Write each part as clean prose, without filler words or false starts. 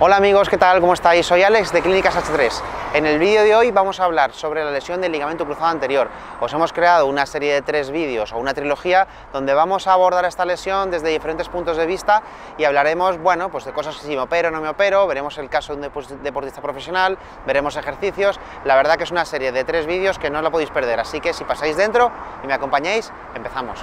Hola amigos, ¿qué tal? ¿Cómo estáis? Soy Alex de Clínicas H3. En el vídeo de hoy vamos a hablar sobre la lesión del ligamento cruzado anterior. Os hemos creado una serie de 3 vídeos o una trilogía donde vamos a abordar esta lesión desde diferentes puntos de vista y hablaremos, bueno, pues de cosas que si me opero o no me opero, veremos el caso de un deportista profesional, veremos ejercicios. La verdad que es una serie de 3 vídeos que no os la podéis perder, así que si pasáis dentro y me acompañáis, empezamos.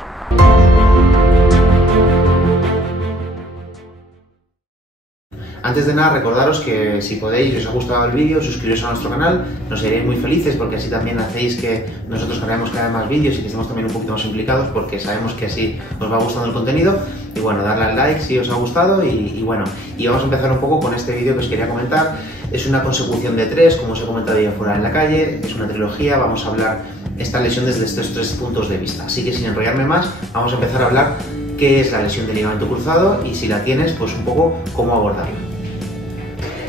Antes de nada, recordaros que si podéis y os ha gustado el vídeo, suscribiros a nuestro canal, nos haríais muy felices porque así también hacéis que nosotros creemos cada vez más vídeos y que estemos también un poquito más implicados porque sabemos que así os va gustando el contenido. Y bueno, darle al like si os ha gustado y vamos a empezar un poco con este vídeo que os quería comentar. Es una consecución de 3, como os he comentado ya fuera en la calle, es una trilogía, vamos a hablar esta lesión desde estos 3 puntos de vista. Así que sin enrollarme más, vamos a empezar a hablar qué es la lesión del ligamento cruzado y si la tienes, pues un poco cómo abordarla.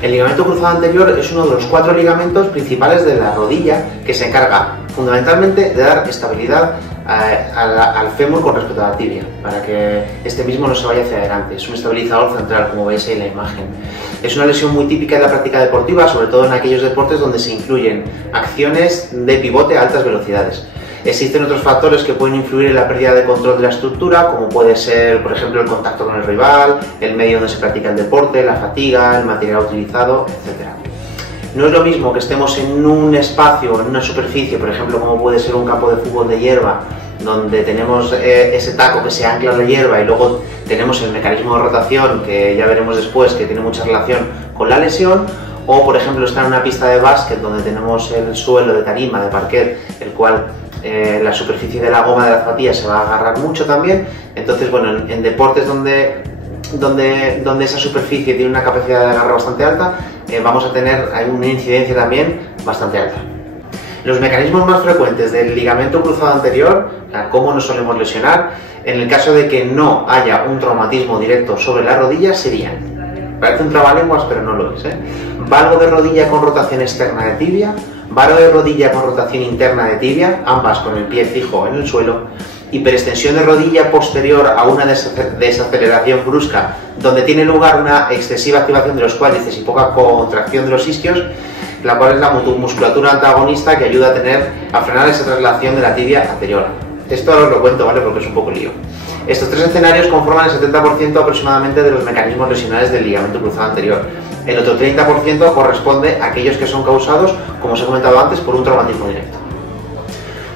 El ligamento cruzado anterior es uno de los 4 ligamentos principales de la rodilla que se encarga fundamentalmente de dar estabilidad al fémur con respecto a la tibia, para que este mismo no se vaya hacia adelante. Es un estabilizador central, como veis ahí en la imagen. Es una lesión muy típica de la práctica deportiva, sobre todo en aquellos deportes donde se incluyen acciones de pivote a altas velocidades. Existen otros factores que pueden influir en la pérdida de control de la estructura, como puede ser, por ejemplo, el contacto con el rival, el medio donde se practica el deporte, la fatiga, el material utilizado, etc. No es lo mismo que estemos en un espacio, en una superficie, por ejemplo, como puede ser un campo de fútbol de hierba, donde tenemos ese taco que se ancla a la hierba y luego tenemos el mecanismo de rotación, que ya veremos después, que tiene mucha relación con la lesión, o, por ejemplo, estar en una pista de básquet donde tenemos el suelo de tarima, de parquet, el cual la superficie de la goma de la zapatilla se va a agarrar mucho también. Entonces, bueno, en deportes donde esa superficie tiene una capacidad de agarre bastante alta, vamos a tener una incidencia también bastante alta. Los mecanismos más frecuentes del ligamento cruzado anterior, cómo nos solemos lesionar, en el caso de que no haya un traumatismo directo sobre la rodilla, serían, parece un trabalenguas pero no lo es, valgo de rodilla con rotación externa de tibia, varo de rodilla con rotación interna de tibia, ambas con el pie fijo en el suelo, hiperextensión de rodilla posterior a una desaceleración brusca, donde tiene lugar una excesiva activación de los cuádriceps y poca contracción de los isquios, la cual es la musculatura antagonista que ayuda a frenar esa traslación de la tibia anterior. Esto os lo cuento, ¿vale? Porque es un poco lío. Estos 3 escenarios conforman el 70% aproximadamente de los mecanismos lesionales del ligamento cruzado anterior. El otro 30% corresponde a aquellos que son causados, como os he comentado antes, por un traumatismo directo.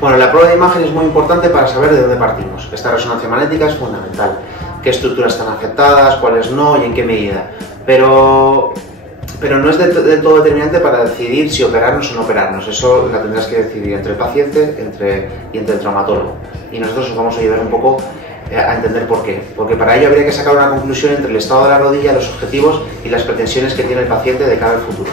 Bueno, la prueba de imagen es muy importante para saber de dónde partimos. Esta resonancia magnética es fundamental. Qué estructuras están afectadas, cuáles no y en qué medida. Pero no es del todo determinante para decidir si operarnos o no operarnos. Eso la tendrás que decidir entre el paciente y entre el traumatólogo. Y nosotros os vamos a ayudar un poco a entender por qué. Porque para ello habría que sacar una conclusión entre el estado de la rodilla, los objetivos y las pretensiones que tiene el paciente de cara al futuro.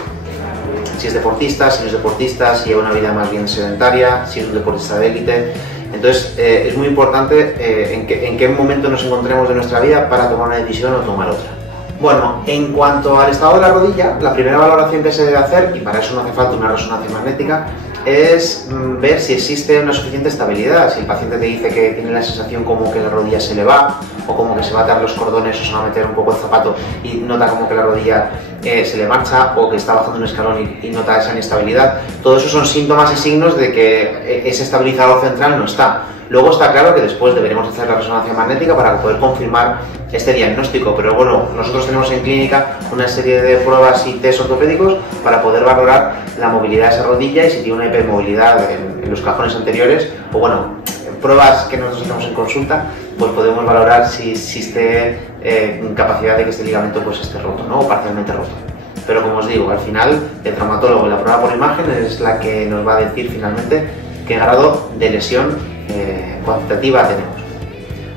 Si es deportista, si no es deportista, si lleva una vida más bien sedentaria, si es un deportista de élite. Entonces es muy importante en qué momento nos encontremos de nuestra vida para tomar una decisión o tomar otra. Bueno, en cuanto al estado de la rodilla, la primera valoración que se debe hacer, y para eso no hace falta una resonancia magnética, es ver si existe una suficiente estabilidad. Si el paciente te dice que tiene la sensación como que la rodilla se le va, o como que se va a atar los cordones o se va a meter un poco el zapato y nota como que la rodilla se le marcha, o que está bajando un escalón y nota esa inestabilidad, todo eso son síntomas y signos de que ese estabilizador central no está. Luego está claro que después deberemos hacer la resonancia magnética para poder confirmar este diagnóstico, pero bueno, nosotros tenemos en clínica una serie de pruebas y test ortopédicos para poder valorar la movilidad de esa rodilla y si tiene una hipermovilidad en los cajones anteriores, o bueno, en pruebas que nosotros hacemos en consulta, pues podemos valorar si existe capacidad de que este ligamento pues esté roto, ¿no? O parcialmente roto. Pero como os digo, al final el traumatólogo y la prueba por imagen es la que nos va a decir finalmente qué grado de lesión cuantitativa tenemos.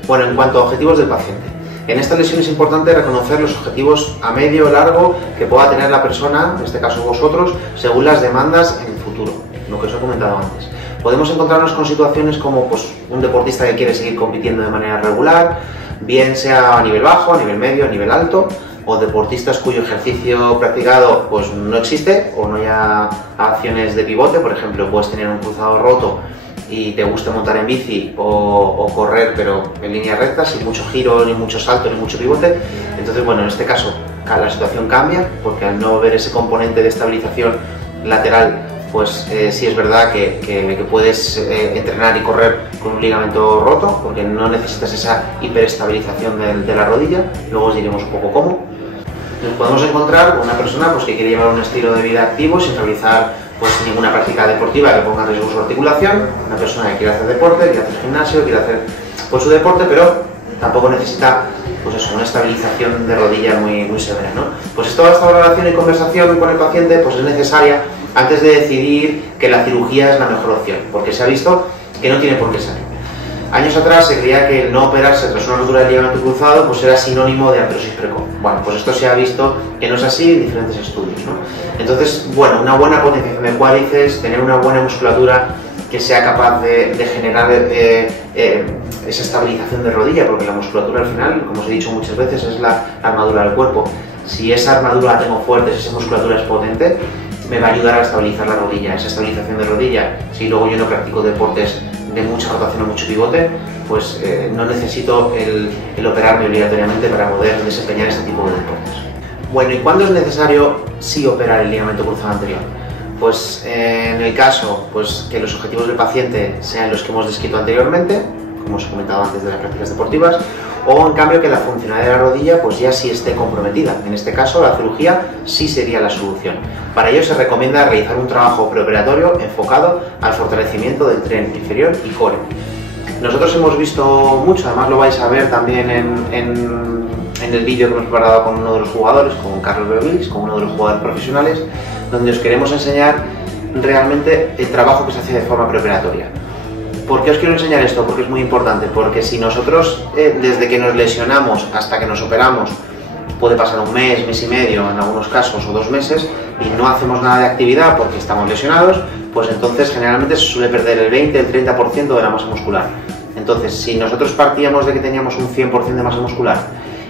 Bueno, en cuanto a objetivos del paciente, en esta lesión es importante reconocer los objetivos a medio o largo que pueda tener la persona, en este caso vosotros, según las demandas en el futuro, lo que os he comentado antes. Podemos encontrarnos con situaciones como pues, un deportista que quiere seguir compitiendo de manera regular, bien sea a nivel bajo, a nivel medio, a nivel alto, o deportistas cuyo ejercicio practicado pues, no existe o no haya acciones de pivote. Por ejemplo, puedes tener un cruzado roto y te gusta montar en bici o correr pero en línea recta, sin mucho giro, ni mucho salto, ni mucho pivote. Entonces, bueno, en este caso la situación cambia, porque al no ver ese componente de estabilización lateral, pues sí es verdad que puedes entrenar y correr con un ligamento roto, porque no necesitas esa hiperestabilización de la rodilla. Luego os diremos un poco cómo. Nos podemos encontrar con una persona pues, que quiere llevar un estilo de vida activo sin realizar pues, ninguna práctica deportiva que ponga en riesgo su articulación, una persona que quiere hacer deporte, quiere hacer gimnasio, quiere hacer pues, su deporte, pero tampoco necesita pues eso, una estabilización de rodilla muy severa, ¿no? Pues toda esta valoración y conversación con el paciente pues, es necesaria antes de decidir que la cirugía es la mejor opción, porque se ha visto que no tiene por qué ser. Años atrás se creía que el no operarse tras una rotura del ligamento cruzado pues era sinónimo de artrosis precoz. Bueno, pues esto se ha visto que no es así en diferentes estudios, ¿no? Entonces, bueno, una buena potenciación de cuádriceps, tener una buena musculatura que sea capaz de generar esa estabilización de rodilla, porque la musculatura al final, como os he dicho muchas veces, es la armadura del cuerpo. Si esa armadura la tengo fuerte, si esa musculatura es potente, me va a ayudar a estabilizar la rodilla. Esa estabilización de rodilla, si luego yo no practico deportes de mucha rotación o mucho pivote, pues no necesito el operarme obligatoriamente para poder desempeñar este tipo de deportes. Bueno, ¿y cuándo es necesario sí operar el ligamento cruzado anterior? Pues en el caso pues, que los objetivos del paciente sean los que hemos descrito anteriormente, como os he comentado antes de las prácticas deportivas, o en cambio que la funcionalidad de la rodilla pues ya sí esté comprometida. En este caso la cirugía sí sería la solución. Para ello se recomienda realizar un trabajo preoperatorio enfocado al fortalecimiento del tren inferior y core. Nosotros hemos visto mucho, además lo vais a ver también en el vídeo que hemos preparado con uno de los jugadores, con Carlos Beovilis, con uno de los jugadores profesionales, donde os queremos enseñar realmente el trabajo que se hace de forma preoperatoria. ¿Por qué os quiero enseñar esto? Porque es muy importante, porque si nosotros desde que nos lesionamos hasta que nos operamos puede pasar un mes, mes y medio en algunos casos o 2 meses y no hacemos nada de actividad porque estamos lesionados, pues entonces generalmente se suele perder el 20, el 30% de la masa muscular. Entonces, si nosotros partíamos de que teníamos un 100% de masa muscular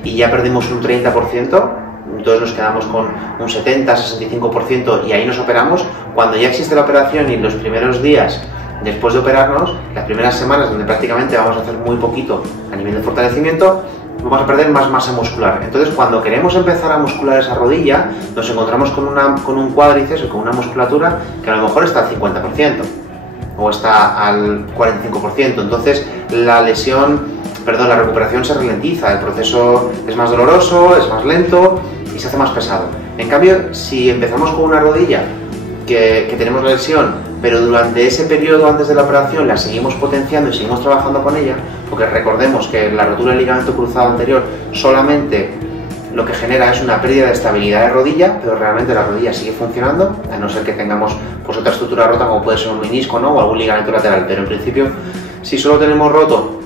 y ya perdimos un 30%, entonces nos quedamos con un 70, 65% y ahí nos operamos, cuando ya existe la operación y en los primeros días después de operarnos, las primeras semanas donde prácticamente vamos a hacer muy poquito a nivel de fortalecimiento, vamos a perder más masa muscular. Entonces, cuando queremos empezar a muscular esa rodilla, nos encontramos con un cuádriceps o con una musculatura que a lo mejor está al 50% o está al 45%. Entonces, la recuperación se ralentiza, el proceso es más doloroso, es más lento y se hace más pesado. En cambio, si empezamos con una rodilla que tenemos la lesión, pero durante ese periodo antes de la operación la seguimos potenciando y seguimos trabajando con ella, porque recordemos que la rotura del ligamento cruzado anterior solamente lo que genera es una pérdida de estabilidad de rodilla, pero realmente la rodilla sigue funcionando, a no ser que tengamos pues, otra estructura rota como puede ser un menisco, ¿no? O algún ligamento lateral, pero en principio si solo tenemos roto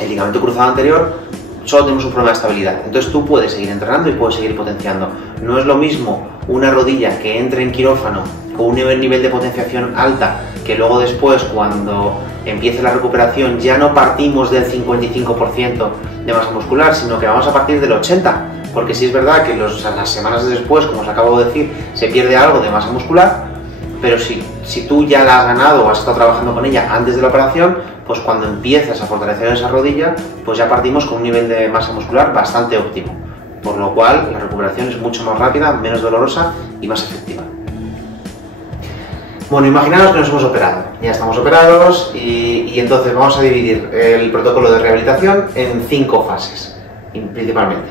el ligamento cruzado anterior, solo tenemos un problema de estabilidad. Entonces tú puedes seguir entrenando y puedes seguir potenciando. No es lo mismo una rodilla que entre en quirófano con un nivel de potenciación alta, que luego después cuando empiece la recuperación ya no partimos del 55% de masa muscular, sino que vamos a partir del 80%, porque sí es verdad que las semanas después, como os acabo de decir, se pierde algo de masa muscular, pero si tú ya la has ganado o has estado trabajando con ella antes de la operación, pues cuando empiezas a fortalecer esa rodilla, pues ya partimos con un nivel de masa muscular bastante óptimo, por lo cual la recuperación es mucho más rápida, menos dolorosa y más efectiva. Bueno, imaginaos que nos hemos operado, ya estamos operados y entonces vamos a dividir el protocolo de rehabilitación en 5 fases, principalmente.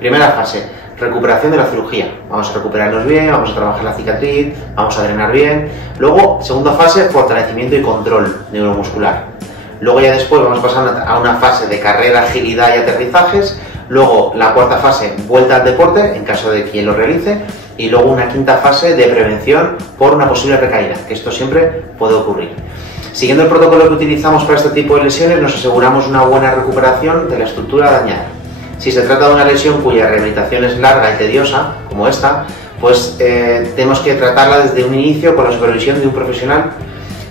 Primera fase, recuperación de la cirugía. Vamos a recuperarnos bien, vamos a trabajar la cicatriz, vamos a drenar bien. Luego, segunda fase, fortalecimiento y control neuromuscular. Luego ya después vamos a pasar a una fase de carrera, agilidad y aterrizajes. Luego la cuarta fase, vuelta al deporte, en caso de quien lo realice. Y luego una quinta fase de prevención por una posible recaída, que esto siempre puede ocurrir. Siguiendo el protocolo que utilizamos para este tipo de lesiones, nos aseguramos una buena recuperación de la estructura dañada. Si se trata de una lesión cuya rehabilitación es larga y tediosa, como esta, pues tenemos que tratarla desde un inicio con la supervisión de un profesional,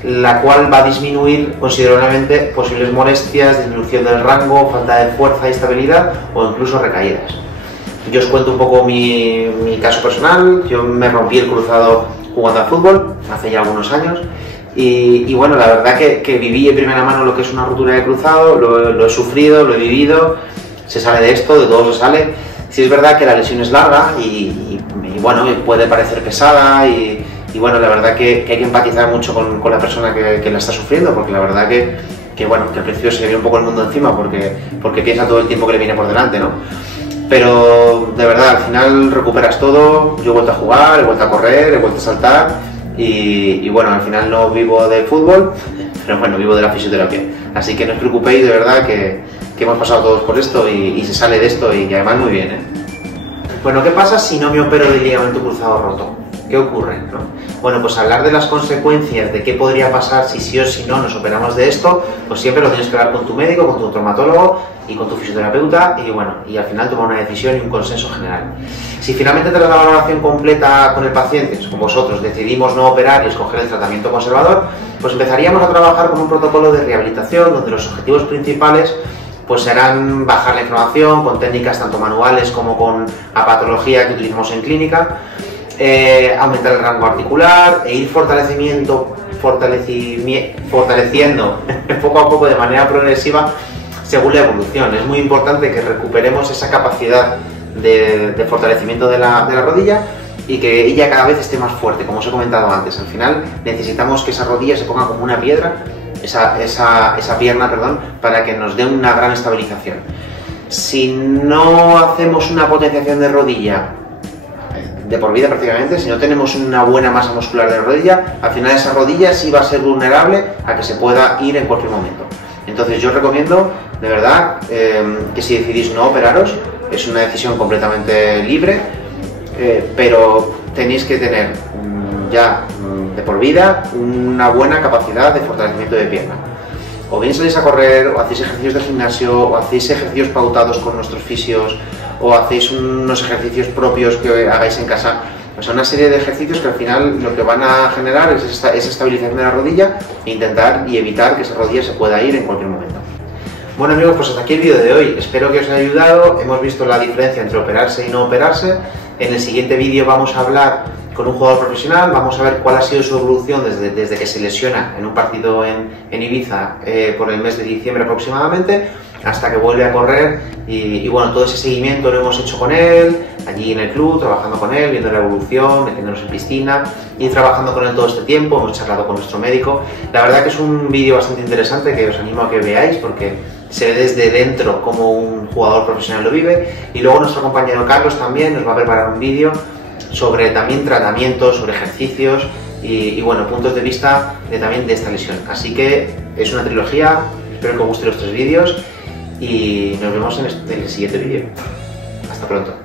la cual va a disminuir considerablemente posibles molestias, disminución del rango, falta de fuerza y estabilidad o incluso recaídas. Yo os cuento un poco mi caso personal. Yo me rompí el cruzado jugando al fútbol hace ya algunos años y bueno, la verdad que viví en primera mano lo que es una rotura de cruzado, lo he sufrido, lo he vivido, se sale de esto, de todo se sale Sí es verdad que la lesión es larga y bueno, puede parecer pesada y bueno, la verdad que hay que empatizar mucho con la persona que la está sufriendo, porque la verdad que bueno, que al principio se le viene un poco el mundo encima porque piensa todo el tiempo que le viene por delante, ¿no? Pero de verdad, al final recuperas todo. Yo he vuelto a jugar, he vuelto a correr, he vuelto a saltar y bueno, al final no vivo del fútbol, pero bueno, vivo de la fisioterapia. Así que no os preocupéis, de verdad que hemos pasado todos por esto y se sale de esto y además muy bien, ¿eh? Bueno, ¿qué pasa si no me opero del ligamento cruzado roto? ¿Qué ocurre, no? Bueno, pues hablar de las consecuencias, de qué podría pasar si sí o si no nos operamos de esto, pues siempre lo tienes que hablar con tu médico, con tu traumatólogo y con tu fisioterapeuta y bueno, y al final tomar una decisión y un consenso general. Si finalmente tras la valoración completa con el paciente, con vosotros, decidimos no operar y escoger el tratamiento conservador, pues empezaríamos a trabajar con un protocolo de rehabilitación donde los objetivos principales pues serán bajar la inflamación con técnicas tanto manuales como con apatología que utilizamos en clínica, aumentar el rango articular e ir fortaleciendo poco a poco de manera progresiva según la evolución. Es muy importante que recuperemos esa capacidad de fortalecimiento de la rodilla y que ella cada vez esté más fuerte, como os he comentado antes. Al final necesitamos que esa rodilla se ponga como una piedra, esa pierna, perdón, para que nos dé una gran estabilización. Si no hacemos una potenciación de rodilla de por vida prácticamente, si no tenemos una buena masa muscular de la rodilla, al final esa rodilla sí va a ser vulnerable a que se pueda ir en cualquier momento. Entonces yo os recomiendo, de verdad, que si decidís no operaros, es una decisión completamente libre, pero tenéis que tener ya de por vida una buena capacidad de fortalecimiento de pierna. O bien salís a correr, o hacéis ejercicios de gimnasio, o hacéis ejercicios pautados con nuestros fisios, o hacéis unos ejercicios propios que hagáis en casa. O sea, una serie de ejercicios que al final lo que van a generar es esa estabilización de la rodilla e intentar y evitar que esa rodilla se pueda ir en cualquier momento. Bueno amigos, pues hasta aquí el vídeo de hoy. Espero que os haya ayudado. Hemos visto la diferencia entre operarse y no operarse. En el siguiente vídeo vamos a hablar con un jugador profesional, vamos a ver cuál ha sido su evolución desde que se lesiona en un partido en Ibiza por el mes de diciembre aproximadamente, hasta que vuelve a correr y bueno, todo ese seguimiento lo hemos hecho con él, allí en el club, trabajando con él, viendo la evolución, metiéndonos en piscina y trabajando con él todo este tiempo. Hemos charlado con nuestro médico. La verdad que es un vídeo bastante interesante que os animo a que veáis porque se ve desde dentro cómo un jugador profesional lo vive. Y luego nuestro compañero Carlos también nos va a preparar un vídeo sobre también tratamientos, sobre ejercicios y bueno, puntos de vista también de esta lesión. Así que es una trilogía, espero que os gusten los 3 vídeos y nos vemos en el siguiente vídeo. Hasta pronto.